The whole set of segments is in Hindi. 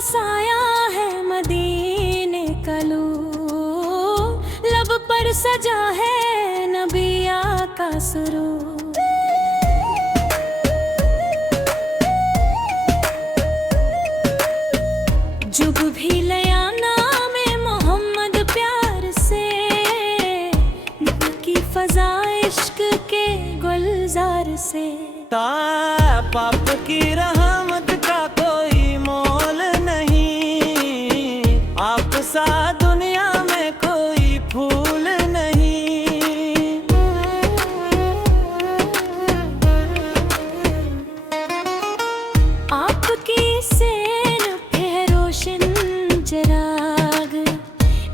साया है मदीने का लू, लब पर सजा है नबिया का सुरूर। जुब भी लया नामे मोहम्मद प्यार से, की फजा इश्क के गुलजार से। पाप की रहमत का कोई मोल नहीं, आप सा दुनिया में कोई फूल नहीं। आपकी सेन पे रोशन चिराग,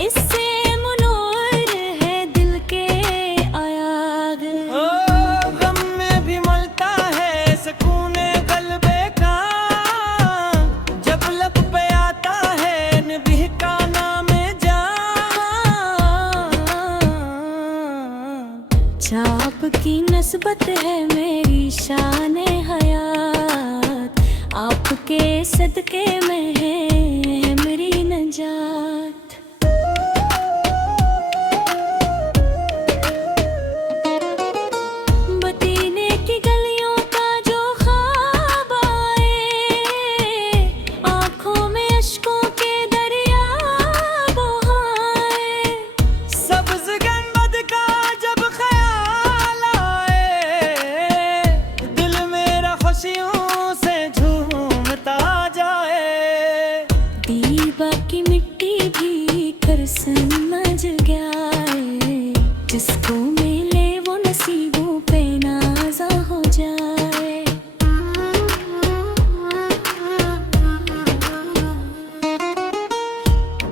इससे मुनव्वर है दिल के आयाग। गम में भी मलता है सुकूने क़ल्बे का, जब लब पे आता है नबी का नाम जान। छाप की नस्बत है मेरी शान हयात, आपके सदके में है मेरी नजात। मदीने की गलियों का जो ख्वाब आए, आँखों में अश्कों के दरिया बहाए। सब्ज़ गुंबद का जब ख्याल आए, दिल मेरा खुशियों से झूमता जाए। दीबा की मिट्टी भी कर समझ गया है, जिसको मिले वो नसीबों पे नाज़ा हो जाए।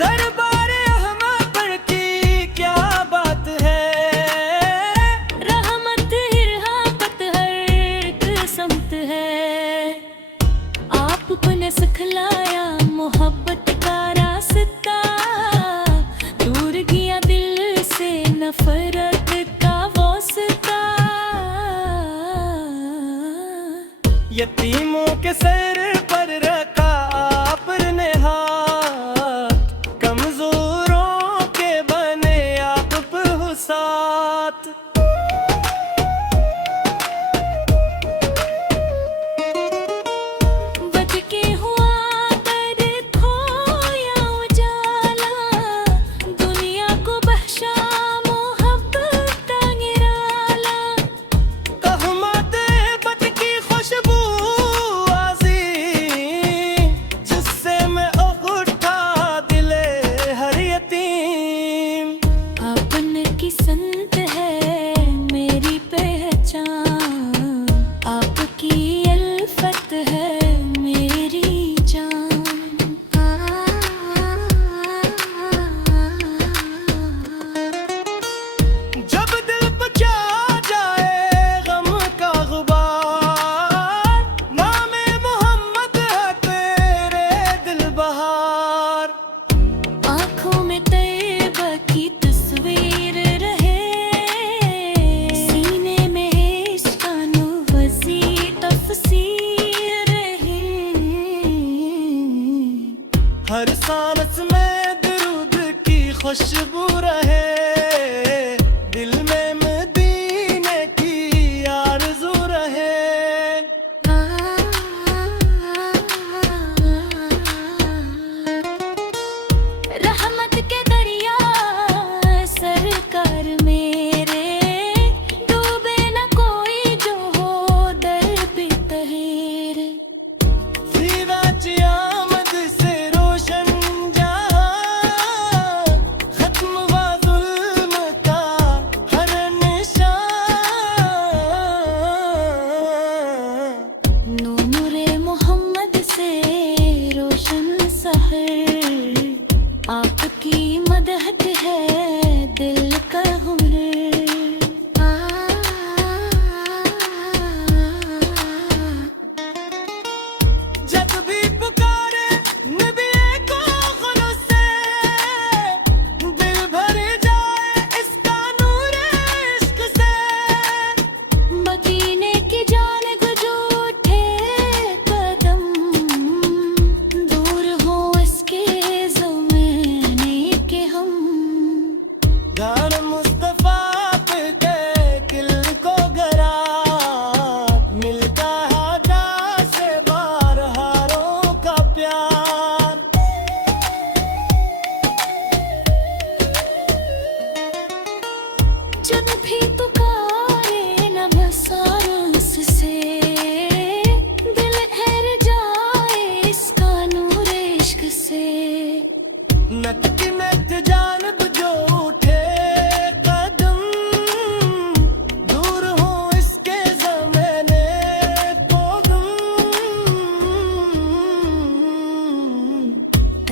दरबार अहमद पर की क्या बात है, रहमत हिरहापत हर किस्मत है। आपने सिखलाया मोहब्बत का रास्ता, दूर किया दिल से नफरत का वास्ता। यतीमों के सर पर रखा आपने हाथ, कमजोरों के बने आप हुसात। बच के हुआ दर्द खोया उजाला, दुनिया को बख्शा मोहब्बत का निराला। तहमत बद की खुशबू आजी, जिससे मैं उठा दिले हर यतीम। आपन की संत है मेरी पहचान, आपकी अल्फत है मेरी जान। जब दिल पे छा जाए गम का गुबार, नामे मोहम्मद है तेरे दिल बहार। आँखों में तैयबा की तस्वीर रहे, सीने में इश्कानो वसी तफसीर रहे। हर सांस में दरूद की खुशबू रहे, दिल में मदीने की आरज़ू रहे। रहमत के दरिया सरकार मेरे, डूबे न कोई जो हो दर पे तहेरे। सीधा आमद से रोशन जहां, खत्म हुआ जुल्म नटकी नट जानब जो उठे कदम, दूर हो इसके ज़माने को गम।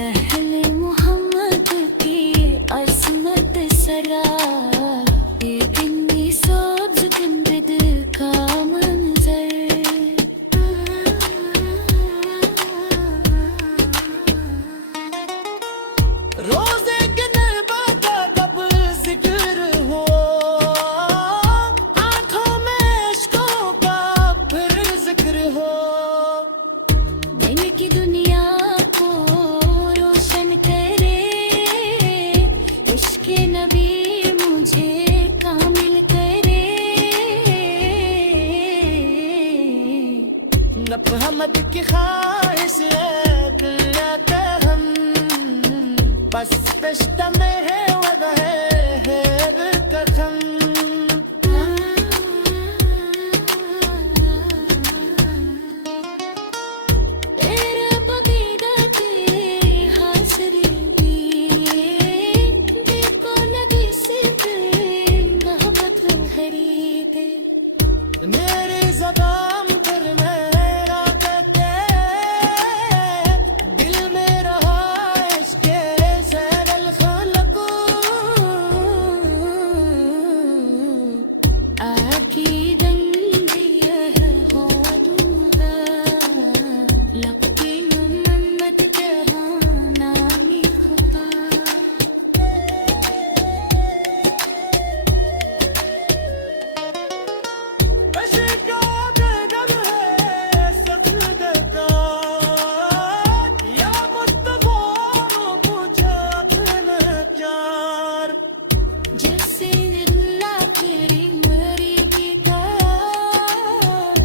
अहले मोहम्मद की असमत सरा, एक इन्नी सब्ज़ गुंबद का मंज़र। रोज़े के नबा का कब जिक्र हो, आँखों में इश्कों का फिर जिक्र हो। दिन की दुनिया को रोशन करे, इश्क़ नबी मुझे कामिल करे। नब हमद की ख्वाहिश है किया के हम, बस पेश्ता में है वह है कसम। तेरा बगीदा के हासिल भी, देखो नबी से मोहब्बत खरीदे। मेरी ज़बान पर मेरा कहते, दिल में रहा इश्क़े सैरल खलक़। अकीदन दियह होदुहा, लक़ी उम्मत कहा नामी खुदा। इश्क़ कदम है सजद का, या मुस्तफ़ा पूछा अपना प्यार। जैसे अल्लाह तेरी मरी की तार,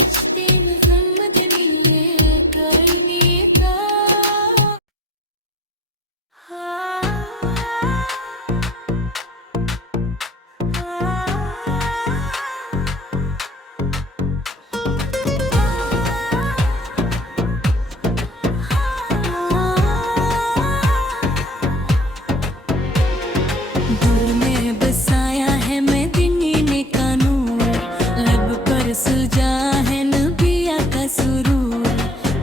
इश्क़े मुहम्मद मिले करने का। दिल में बसाया है मदीने का नूर, लब पर सुजा है नबिया का सुरूर।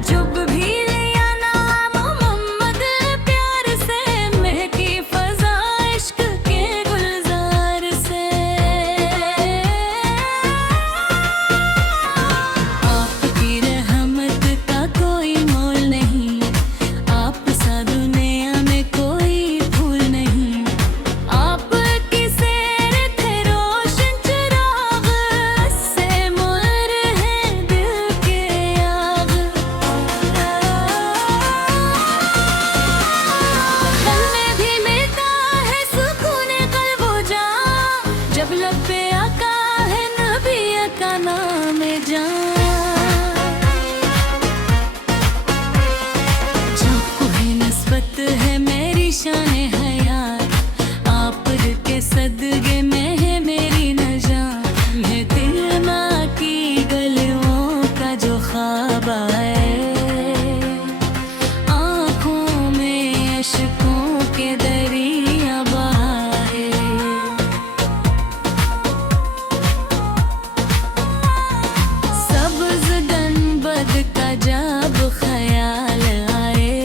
जब भी लिया नाम मोहम्मद प्यार से, महकी फ़ज़ा इश्क़ के गुलज़ार से। आपकी रहमत का कोई मोल नहीं, आप सा दुनिया में कोई फूल नहीं। आपकी सैर थे रोशन चिराग, से मोर है दिल के आग। दिल में भी मिलता है सुकून क़ल्ब व जान, जब लब पे आका है नबी का नाम जान। जो कोई नस्बत है मेरी शान हयात, आप के सदक़े में है मेरी नजात। मैं दिल माँ की गलियों का जो ख्वाब आए, आँखों में अश्कों के दरिया बहाए। सब्ज़ गंबद का जब ख़याल आए,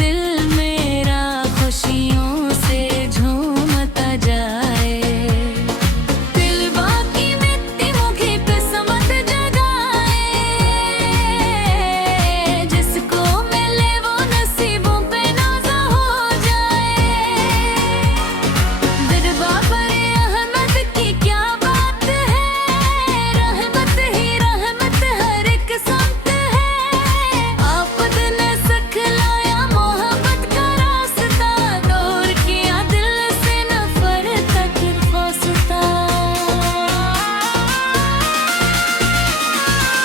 दिल मेरा खुशियों से झूमता जाए। दिल बाकी मिट्टी मुखी किस्मत जगाए, जिसको मिले वो नसीबों पे नाज़ा हो जाए। दरबा पर अहमद की क्या बात है, रहमत ही रहमत हर एक समत है। आफत ने सिखलाया मोहब्बत का रास्ता, दूर किया दिल से नफरत तक फासता।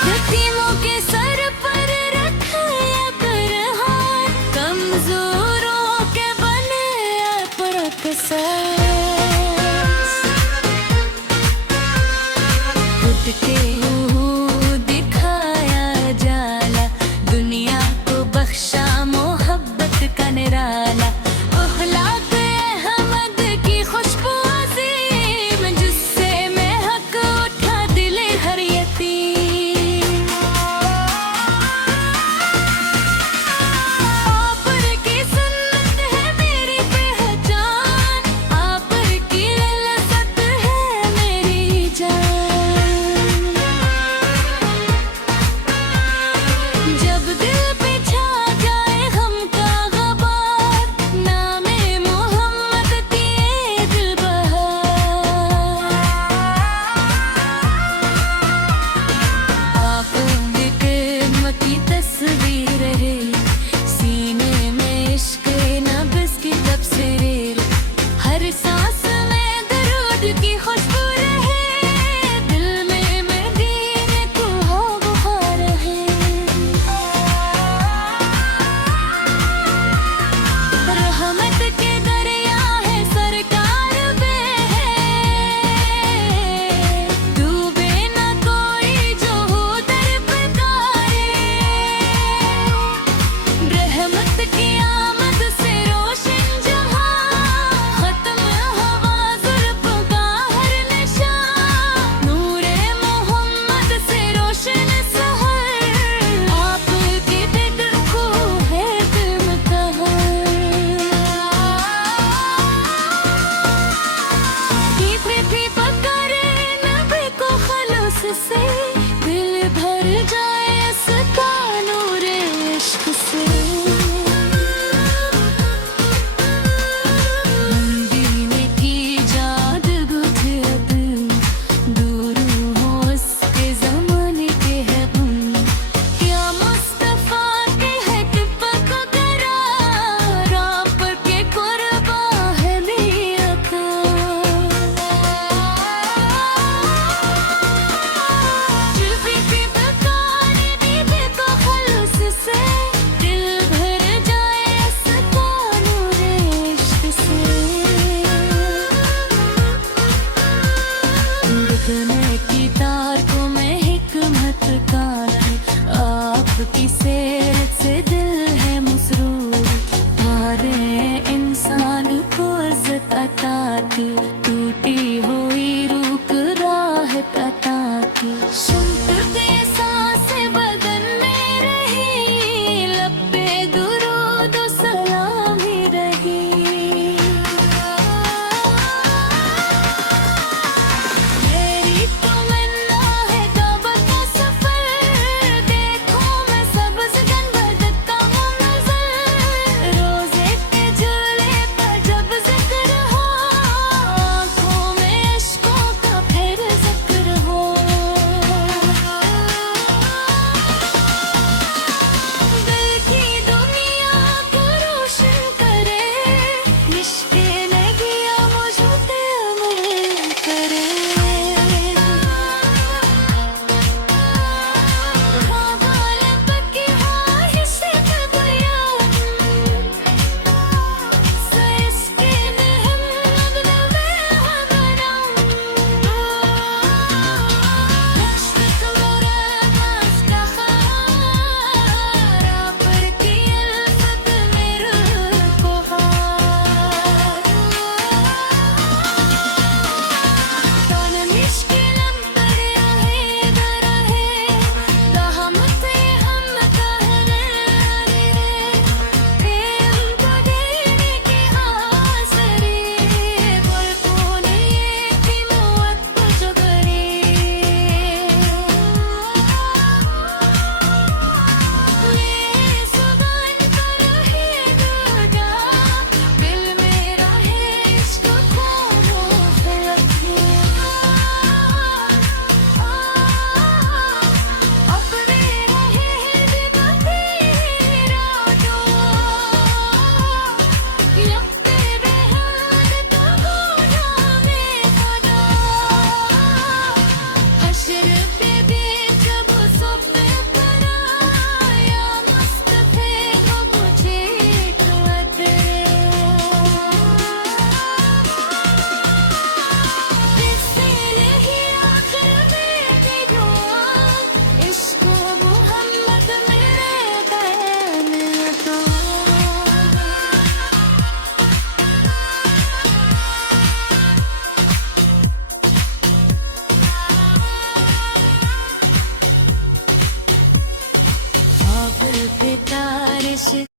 यतीमों के सर पर रखाया कर हाथ, कमजोरों के बने पर कसर। खुद के दिखाया जाला, दुनिया को बख्शा